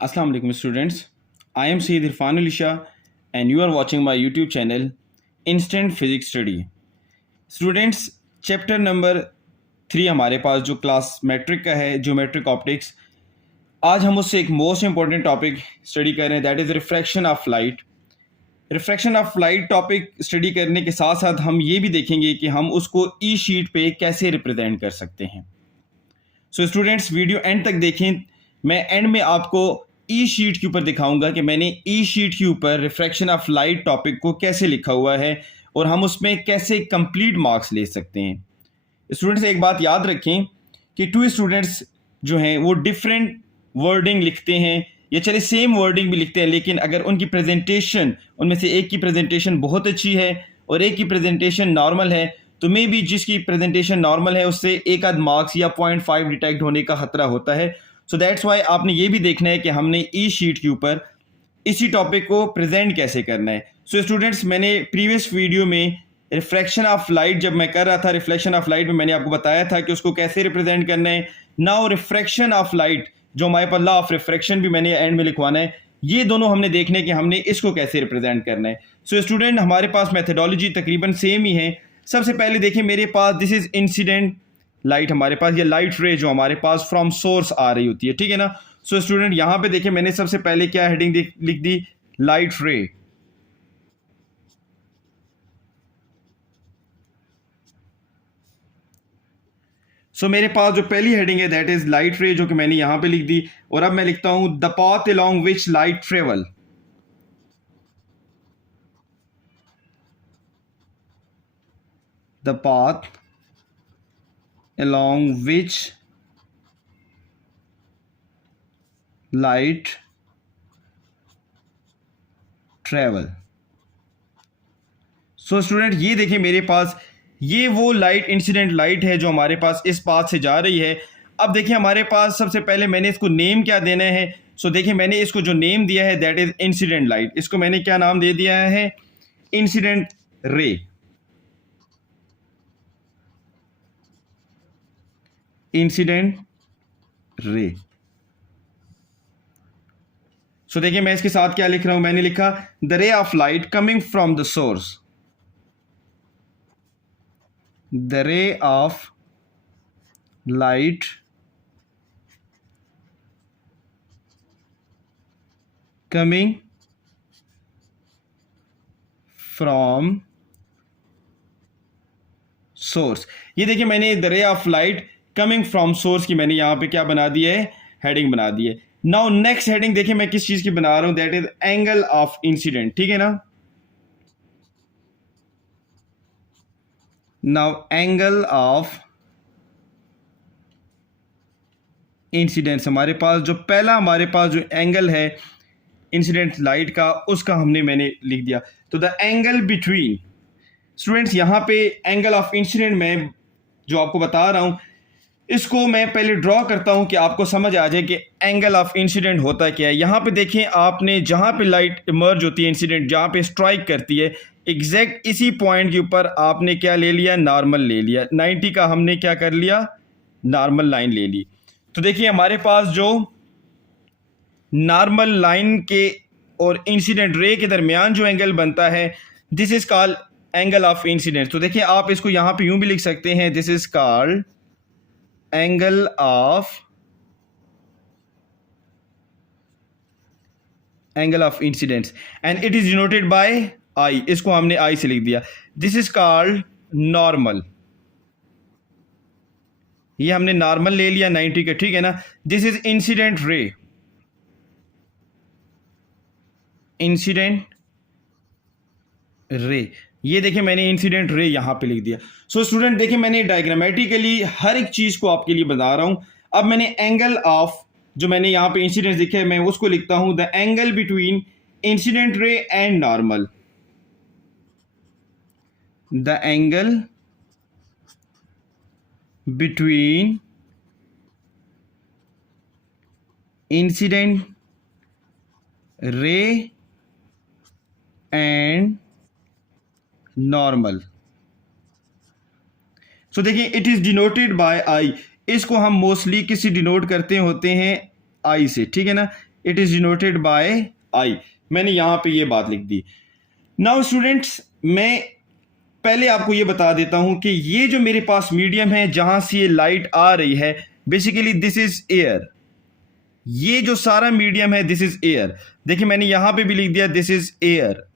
Assalamu alaikum students. I am Sayyid Irfan Alisha and you are watching my YouTube channel Instant Physics Study. Students, chapter number 3 हमारे पास जो class matric का है, geometric optics. आज हम उससे एक most important topic study कर रहे हैं, that is refraction of light. Refraction of light topic study करने के साथ साथ हम ये भी देखेंगे कि हम उसको ई शीट पे कैसे रिप्रेजेंट कर सकते हैं। सो स्टूडेंट्स, वीडियो एंड तक देखें। मैं एंड में आपको ई शीट के ऊपर दिखाऊंगा कि मैंने ई शीट के ऊपर रिफ्रैक्शन ऑफ लाइट टॉपिक को कैसे लिखा हुआ है और हम उसमें कैसे कंप्लीट मार्क्स ले सकते हैं। स्टूडेंट्स, एक बात याद रखें कि 2 स्टूडेंट्स जो हैं वो डिफरेंट वर्डिंग लिखते हैं, या चले सेम वर्डिंग भी लिखते हैं, लेकिन अगर उनकी प्रेजेंटेशन, उनमें से एक की प्रेजेंटेशन बहुत अच्छी है और एक की प्रेजेंटेशन नॉर्मल है, तो मे बी जिसकी प्रेजेंटेशन नॉर्मल है उससे एक आध मार्क्स या 0.5 डिटेक्ट होने का खतरा होता है। सो दैट्स वाई आपने ये भी देखना है कि हमने ई शीट के ऊपर इसी टॉपिक को प्रेजेंट कैसे करना है। सो स्टूडेंट्स, मैंने प्रीवियस वीडियो में रिफ्रैक्शन ऑफ लाइट जब मैं कर रहा था, रिफ्लेक्शन ऑफ लाइट में मैंने आपको बताया था कि उसको कैसे रिप्रेजेंट करना है। नाउ रिफ्रैक्शन ऑफ लाइट, जो हमारे पास लॉ ऑफ रिफ्रैक्शन भी मैंने एंड में लिखवाना है, ये दोनों हमने देखने कि हमने इसको कैसे रिप्रेजेंट करना है। सो स्टूडेंट, हमारे पास मेथडोलॉजी तकरीबन सेम ही है। सबसे पहले देखिए मेरे पास दिस इज इंसिडेंट लाइट, हमारे पास ये लाइट रे जो हमारे पास फ्रॉम सोर्स आ रही होती है, ठीक है ना। सो स्टूडेंट, यहां पे देखिए मैंने सबसे पहले क्या हेडिंग लिख दी, लाइट रे। सो मेरे पास जो पहली हेडिंग है दैट इज लाइट रे, जो कि मैंने यहां पे लिख दी। और अब मैं लिखता हूं the path along which light travel. The path along which light travel। So student, ये देखिए मेरे पास ये वो लाइट, इंसिडेंट लाइट है जो हमारे पास इस पाथ से जा रही है। अब देखिए हमारे पास सबसे पहले मैंने इसको नेम क्या देना है। सो देखिए मैंने इसको जो नेम दिया है दैट इज इंसिडेंट लाइट, इसको मैंने क्या नाम दे दिया है, इंसिडेंट रे। Incident ray. सो देखिए मैं इसके साथ क्या लिख रहा हूं, मैंने लिखा the ray of light coming from the source. The ray of light coming from source. ये देखिए मैंने the ray of light coming from source की मैंने यहां पे क्या बना दी है, हेडिंग बना दी है। नाउ नेक्स्ट हेडिंग देखिए मैं किस चीज की बना रहा हूं, that is angle of incident, ठीक है ना। नाउ एंगल ऑफ इंसिडेंट्स, हमारे पास जो पहला हमारे पास जो एंगल है इंसिडेंट लाइट का, उसका मैंने लिख दिया। तो द एंगल बिटवीन, स्टूडेंट्स यहां पे एंगल ऑफ इंसिडेंट में जो आपको बता रहा हूं, इसको मैं पहले ड्रॉ करता हूं कि आपको समझ आ जाए कि एंगल ऑफ इंसिडेंट होता क्या है। यहां पे देखें, आपने जहां पे लाइट इमर्ज होती है, इंसिडेंट जहां पे स्ट्राइक करती है, एग्जैक्ट इसी पॉइंट के ऊपर आपने क्या ले लिया, नॉर्मल ले लिया। 90 का हमने क्या कर लिया, नॉर्मल लाइन ले ली। तो देखिए हमारे पास जो नॉर्मल लाइन के और इंसिडेंट रे के दरमियान जो एंगल बनता है, this is called angle of incident. तो देखिए आप इसको यहां पे यूं भी लिख सकते हैं, this is called angle of incidents and it is denoted by i. इसको हमने आई से लिख दिया। दिस इज कॉल्ड नॉर्मल, ये हमने नॉर्मल ले लिया 90 का, ठीक है ना। This is incident ray, incident ray. ये देखिए मैंने इंसिडेंट रे यहां पे लिख दिया। सो स्टूडेंट देखिए मैंने डायग्रामेटिकली हर एक चीज को आपके लिए बता रहा हूं। अब मैंने एंगल ऑफ, जो मैंने यहां पे इंसिडेंट लिखे, मैं उसको लिखता हूं the angle between incident ray and normal. The angle between incident ray and normal. So देखिए it is denoted by i, इसको हम मोस्टली किसी डिनोट करते होते हैं आई से, ठीक है ना। इट इज डिनोटेड बाय आई। मैंने यहाँ पे ये बात लिख दी। नाउ स्टूडेंट्स, मैं पहले आपको ये बता देता हूं कि ये जो मेरे पास मीडियम है जहां से ये लाइट आ रही है, बेसिकली दिस इज एयर। ये जो सारा मीडियम है दिस इज एयर। देखिए मैंने यहां पे भी लिख दिया दिस इज एयर।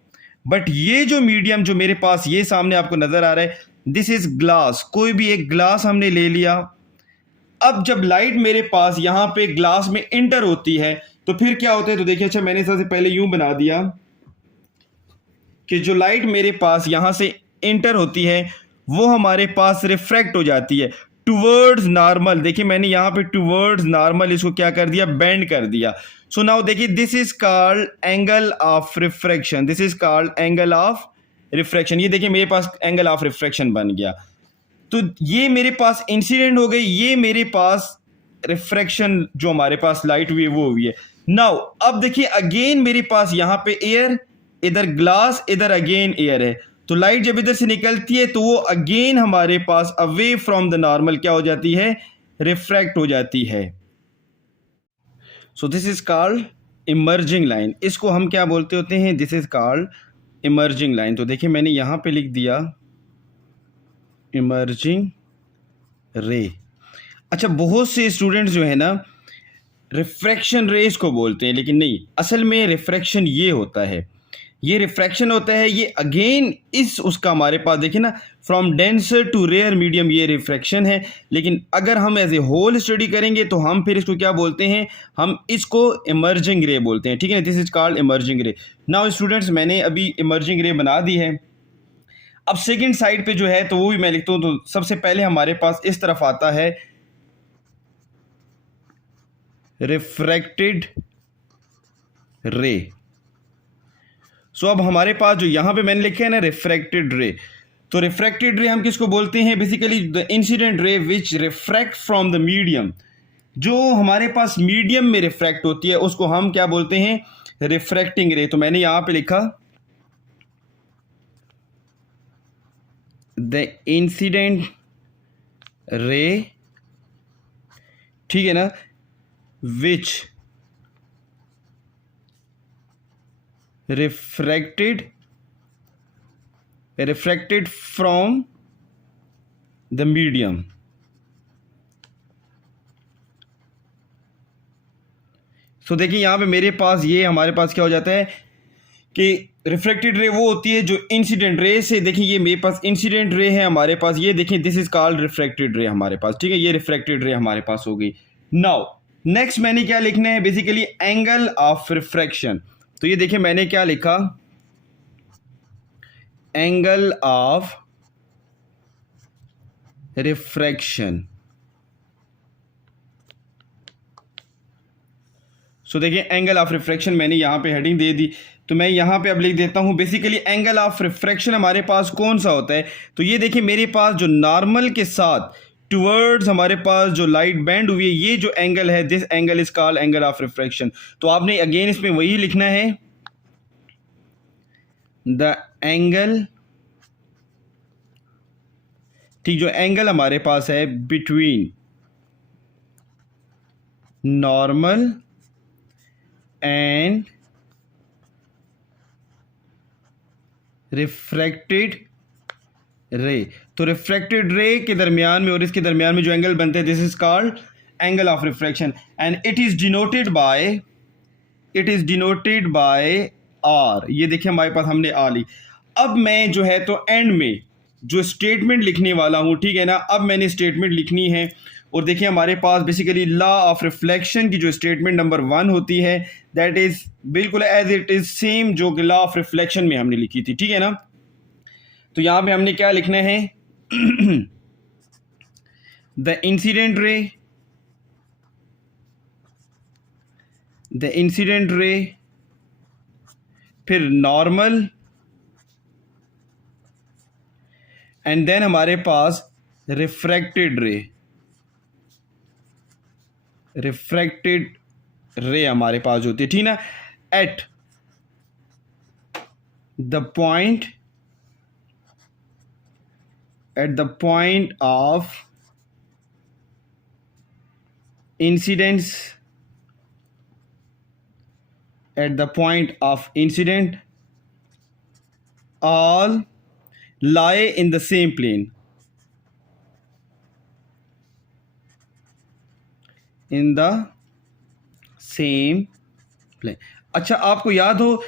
बट ये जो मीडियम जो मेरे पास ये सामने आपको नजर आ रहा है, दिस इज ग्लास। कोई भी एक ग्लास हमने ले लिया। अब जब लाइट मेरे पास यहां पे ग्लास में इंटर होती है तो फिर क्या होता है, तो देखिए, अच्छा मैंने सबसे पहले यूं बना दिया कि जो लाइट मेरे पास यहां से इंटर होती है वो हमारे पास रिफ्रैक्ट हो जाती है टूवर्ड्स नॉर्मल। देखिए मैंने यहां पे टूवर्ड्स नॉर्मल इसको क्या कर दिया, बेंड कर दिया। सो नाउ देखिए, this is called angle of refraction. This is called angle of refraction. ये देखिए मेरे पास एंगल ऑफ रिफ्रैक्शन बन गया। तो ये मेरे पास इंसिडेंट हो गई, ये मेरे पास रिफ्रैक्शन जो हमारे पास लाइट हुई है वो हुई है। नाउ अब देखिए अगेन मेरे पास यहां पे एयर, इधर ग्लास, इधर अगेन एयर है। तो लाइट जब इधर से निकलती है तो वो अगेन हमारे pass away from the normal क्या हो जाती है, रिफ्रैक्ट हो जाती है। So this is called emerging line. इसको हम क्या बोलते होते हैं, this is called emerging line. तो देखिए मैंने यहां पे लिख दिया इमर्जिंग रे। अच्छा, बहुत से स्टूडेंट्स जो है ना रिफ्रैक्शन रेज को बोलते हैं, लेकिन नहीं, असल में रिफ्रैक्शन ये होता है, ये रिफ्रैक्शन होता है, ये अगेन इस उसका हमारे पास देखिए ना, from denser to rarer medium, ये रिफ्रैक्शन है। लेकिन अगर हम एज ए होल स्टडी करेंगे तो हम फिर इसको क्या बोलते हैं, हम इसको इमर्जिंग रे बोलते हैं। ठीक है, दिस इज कॉल्ड इमर्जिंग रे। नाउ स्टूडेंट्स, मैंने अभी इमर्जिंग रे बना दी है। अब सेकंड साइड पे जो है तो वो भी मैं लिखता हूं। तो सबसे पहले हमारे पास इस तरफ आता है रिफ्रैक्टेड रे। सो अब हमारे पास जो यहां पे मैंने लिखा है ना रिफ्रैक्टेड रे, तो रिफ्रैक्टेड रे हम किसको बोलते हैं, basically the incident ray which refract from the medium. जो हमारे पास मीडियम में रिफ्रैक्ट होती है उसको हम क्या बोलते हैं, रिफ्रैक्टिंग रे। तो मैंने यहां पे लिखा द इंसिडेंट रे, ठीक है ना, विच रिफ्रैक्टेड फ्रॉम द मीडियम। सो देखिए यहां पे मेरे पास ये हमारे पास क्या हो जाता है कि रिफ्लेक्टेड रे वो होती है जो इंसिडेंट रे से, देखिए ये मेरे पास इंसिडेंट रे है हमारे पास, ये देखिए this is called reflected ray हमारे पास। ठीक है, ये रिफ्लेक्टेड रे हमारे पास हो गई। नाउ नेक्स्ट मैंने क्या लिखना है, बेसिकली एंगल ऑफ रिफ्रैक्शन। तो ये देखिए मैंने क्या लिखा, एंगल ऑफ रिफ्रैक्शन। सो देखिए एंगल ऑफ रिफ्रैक्शन मैंने यहां पे हेडिंग दे दी। तो मैं यहां पे अब लिख देता हूं, बेसिकली एंगल ऑफ रिफ्रैक्शन हमारे पास कौन सा होता है। तो ये देखिए मेरे पास जो नॉर्मल के साथ टुवर्ड्स हमारे पास जो लाइट बैंड हुई है, ये जो एंगल है, this angle is called angle of refraction. तो आपने अगेन इसमें वही लिखना है, द एंगल, ठीक, जो एंगल हमारे पास है बिटवीन नॉर्मल एंड रिफ्रैक्टेड रे। तो रिफ्रैक्टेड रे के दरमियान में और इसके दरमियान में जो एंगल बनते हैं, this is called angle of refraction and it is denoted by R. ये देखिए हमारे पास हमने आर ली। अब मैं जो है तो एंड में जो स्टेटमेंट लिखने वाला हूं, ठीक है ना, अब मैंने स्टेटमेंट लिखनी है। और देखिए हमारे पास बेसिकली लॉ ऑफ रिफ्लेक्शन की जो स्टेटमेंट नंबर 1 होती है, दैट इज बिल्कुल एज इट इज सेम जो लॉ ऑफ रिफ्लेक्शन में हमने लिखी थी। ठीक है ना, तो यहां पे हमने क्या लिखना है, द इंसिडेंट रे, फिर नॉर्मल, एंड देन हमारे पास रिफ्रैक्टेड रे हमारे पास होती है। ठीक ना, at the point of incidence at the point of incident all lie in the same plane. In the same plane. अच्छा, आपको याद हो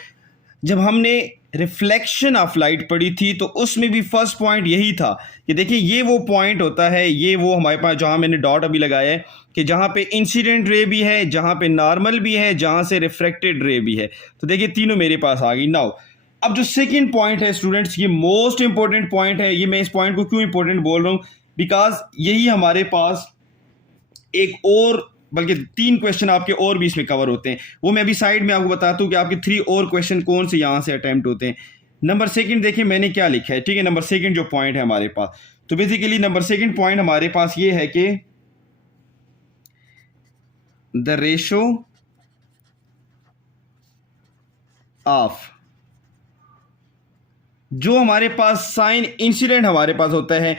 जब हमने रिफ्लेक्शन ऑफ लाइट पढ़ी थी तो उसमें भी फर्स्ट पॉइंट यही था कि देखिए ये वो पॉइंट होता है, ये वो हमारे पास जहाँ मैंने डॉट अभी लगाया है कि जहाँ पे इंसिडेंट रे भी है, जहाँ पे नॉर्मल भी है, जहाँ से रिफ्रेक्टेड रे भी है। तो देखिए तीनों मेरे पास आ गई। नाउ अब जो सेकंड पॉइंट है स्टूडेंट्स, ये मोस्ट इंपॉर्टेंट पॉइंट है। ये मैं इस पॉइंट को क्यों इंपॉर्टेंट बोल रहा हूँ, बिकॉज यही हमारे पास एक और बल्कि 3 क्वेश्चन आपके और भी इसमें कवर होते हैं। वो मैं अभी साइड में आपको बताता हूँ कि आपके 3 और क्वेश्चन कौन से यहाँ से अटेम्प्ट होते हैं। नंबर सेकंड देखिए मैंने क्या लिखा है, ठीक है। नंबर सेकंड जो पॉइंट है हमारे पास, तो बेसिकली नंबर सेकंड पॉइंट हमारे पास ये है कि द रेशो ऑफ, जो हमारे पास साइन इंसिडेंट हमारे पास होता है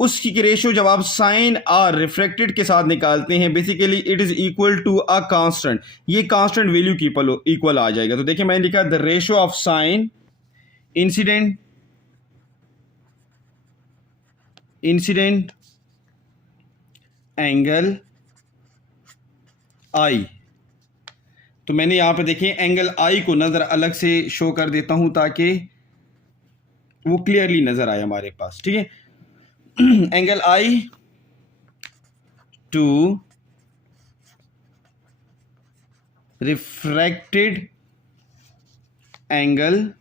उसकी रेशो जब आप साइन आर रिफ्रेक्टेड के साथ निकालते हैं, basically it is equal to a constant. ये कांस्टेंट वैल्यू की इक्वल आ जाएगा। तो देखिए मैंने लिखा the ratio of sine incident angle i. तो मैंने यहां पे देखिए एंगल आई को नजर अलग से शो कर देता हूं ताकि वो क्लियरली नजर आए हमारे पास, ठीक है। Angle I to refracted angle,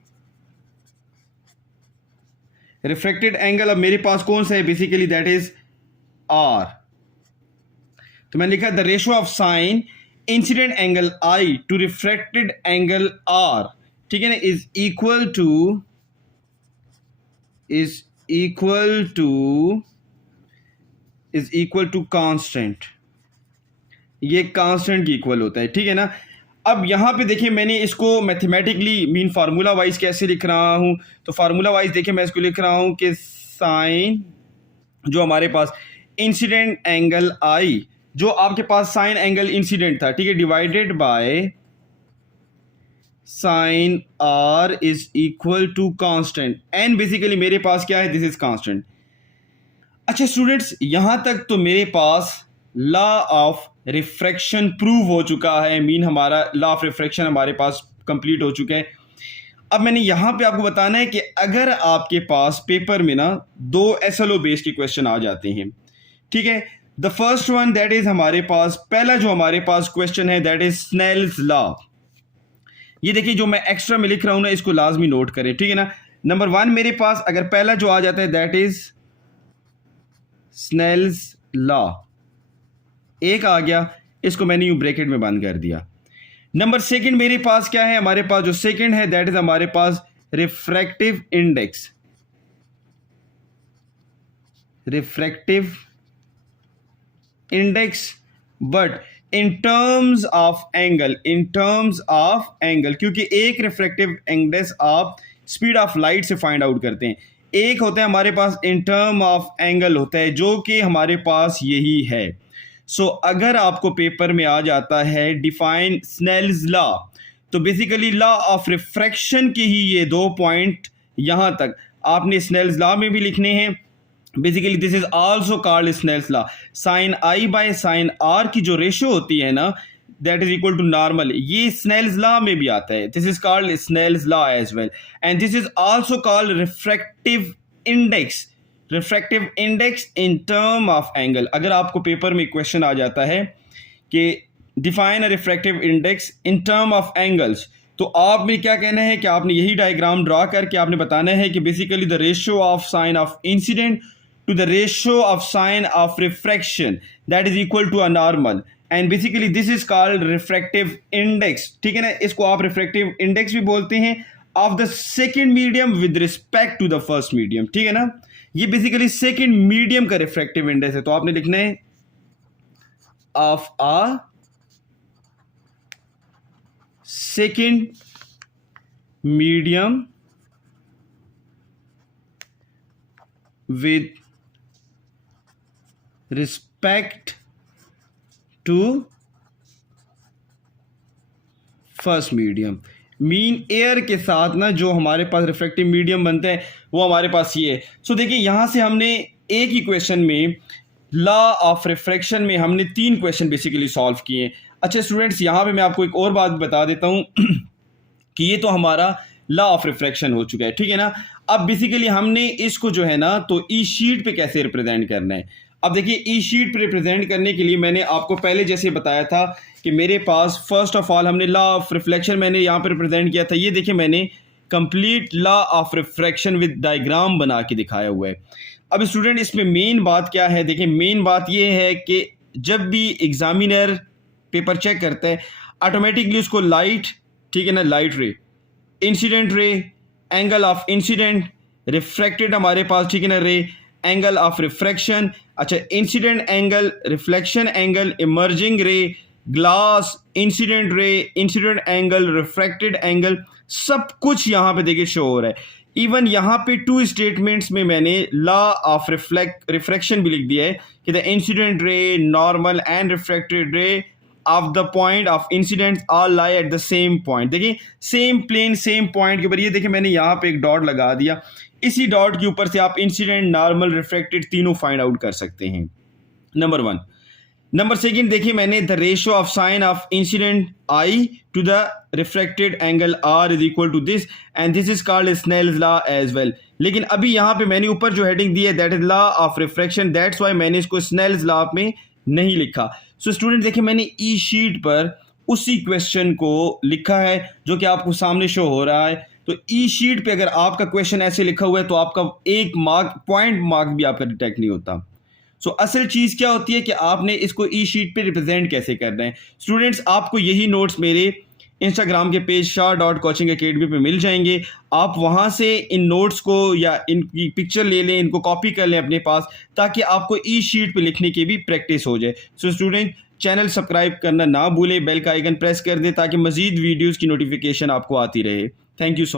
refracted angle अब मेरे पास कौन सा है, बेसिकली दैट इज आर। तो मैंने लिखा the ratio of sine incident angle I to refracted angle R, ठीक है ना, इज इक्वल टू कांस्टेंट। ये कांस्टेंट की इक्वल होता है, ठीक है ना। अब यहां पे देखिए मैंने इसको मैथमेटिकली मीन फार्मूला वाइज कैसे लिख रहा हूं, तो फार्मूला वाइज देखिए मैं इसको लिख रहा हूं कि साइन जो हमारे पास इंसिडेंट एंगल आई, जो आपके पास साइन एंगल इंसिडेंट था, ठीक है, divided by sine R is equal to constant. And basically मेरे पास क्या है, दिस इज कांस्टेंट। अच्छा स्टूडेंट्स, यहां तक तो मेरे पास लॉ ऑफ रिफ्रैक्शन प्रूव हो चुका है, मीन हमारा लॉ ऑफ रिफ्रैक्शन हमारे पास कंप्लीट हो चुका है। अब मैंने यहां पे आपको बताना है कि अगर आपके पास पेपर में ना 2 एसएलओ बेस के क्वेश्चन आ जाते हैं, ठीक है। The first one that is हमारे पास पहला जो हमारे पास क्वेश्चन है दैट इज स्नेल्स लॉ। ये देखिए जो मैं एक्स्ट्रा में लिख रहा हूं ना, इसको लाजमी नोट करें, ठीक है ना। नंबर 1 मेरे पास अगर पहला जो आ जाता है दैट इज स्नेल्स लॉ, एक आ गया, इसको मैंने यूं ब्रैकेट में बंद कर दिया। नंबर सेकंड मेरे पास क्या है, हमारे पास जो सेकंड है दैट इज हमारे पास refractive index, but in terms of angle, क्योंकि एक रिफ्रैक्टिव इंडेक्स आप स्पीड ऑफ लाइट से फाइंड आउट करते हैं, एक होता है हमारे पास इन टर्म ऑफ एंगल होता है, जो कि हमारे पास यही है। सो अगर आपको पेपर में आ जाता है डिफाइन स्नेल्स लॉ, तो बेसिकली लॉ ऑफ रिफ्रैक्शन के ही ये 2 पॉइंट यहां तक आपने स्नेल्स लॉ में भी लिखने हैं। Basically this is also called Snell's law. Sine I by sine R की जो रेशियो होती है ना, that is equal to normal, ये स्नेल्स लॉ में भी आता है। This is called Snell's law as well, and this is also called refractive index in term of angle. अगर आपको पेपर में क्वेश्चन आ जाता है कि define a refractive index in term of angles, तो आपने क्या कहना है कि आपने यही डायग्राम ड्रा करके आपने बताना है कि basically the ratio of sine of incident to the ratio of sine of refraction that is equal to a normal, and basically this is called refractive index, ठीक है ना। इसको आप refractive index भी बोलते हैं of the second medium with respect to the first medium, ठीक है ना। ये basically second medium का refractive index है, तो आपने लिखना है of a second medium with respect to first medium. Mean air के साथ ना जो हमारे पास रिफ्रैक्टिव मीडियम बनते हैं वो हमारे पास ये है। सो देखिए यहाँ से हमने एक ही क्वेश्चन में लॉ ऑफ रिफ्रैक्शन में हमने 3 क्वेश्चन बेसिकली सॉल्व किए। अच्छा स्टूडेंट्स, यहाँ पे मैं आपको एक और बात बता देता हूँ कि ये तो हमारा लॉ ऑफ रिफ्रैक्शन हो चुका है, ठीक है ना। अब बेसिकली हमने इसको जो है ना तो ई शीट पे कैसे रिप्रेजेंट करना है। अब देखिए ई शीट पे रिप्रेजेंट करने के लिए मैंने आपको पहले जैसे बताया था कि मेरे पास फर्स्ट ऑफ ऑल हमने लॉ ऑफ रिफ्लेक्शन मैंने यहाँ पे रिप्रेजेंट किया था। ये देखिए मैंने complete law of refraction with diagram बना के दिखाया हुआ है। अब स्टूडेंट इसमें मेन बात क्या है, देखिए मेन बात ये है कि जब भी एग्जामिनर पेपर चेक करता है ऑटोमेटिकली उसको लाइट, ठीक है ना, लाइट रे, incident ray, angle of incident, refracted हमारे पास, ठीक है ना, रे, एंगल ऑफ रिफ्रैक्शन, अच्छा incident angle, reflection angle, emerging ray, glass, incident ray, incident angle, refracted angle, सब कुछ यहाँ पे देखिए शो हो रहा है। इवन यहाँ पे 2 स्टेटमेंट्स में मैंने लॉ ऑफ रिफ्रैक्शन भी लिख दिया है कि the incident ray, normal and refracted ray of the point of incident all lie at the same point. देखिए सेम प्लेन सेम पॉइंट के ऊपर, ये देखिए मैंने यहाँ पे एक डॉट लगा दिया, इसी डॉट के ऊपर से आप इंसिडेंट, नॉर्मल, रिफ्रैक्टेड तीनों फाइंड आउट कर सकते हैं, नंबर 1। नंबर 2 देखिए मैंने the ratio of sine of incident I to the refracted angle R is equal to this and this is called Snell's law as well. लेकिन अभी यहाँ पे मैंने ऊपर जो हेडिंग दी है that is law of refraction, that's why मैंने इसको स्नेल्स लॉ में नहीं लिखा। सो स्टूडेंट देखिए मैंने ई शीट पर उसी क्वेश्चन को लिखा है जो कि आपको सामने शो हो रहा है। तो ई शीट पे अगर आपका क्वेश्चन ऐसे लिखा हुआ है तो आपका 1 मार्क, पॉइंट मार्क भी आपका डिटेक्ट नहीं होता। सो असल चीज़ क्या होती है कि आपने इसको ई शीट पे रिप्रेजेंट कैसे करना है। स्टूडेंट्स आपको यही नोट्स मेरे इंस्टाग्राम के पेज shah.coaching academy पे मिल जाएंगे। आप वहाँ से इन नोट्स को या इनकी पिक्चर ले लें, इनको कॉपी कर लें अपने पास, ताकि आपको ई शीट पे लिखने की भी प्रैक्टिस हो जाए। सो स्टूडेंट चैनल सब्सक्राइब करना ना भूलें, बेल का आइकन प्रेस कर दें ताकि मज़ीद वीडियोज़ की नोटिफिकेशन आपको आती रहे। Thank you so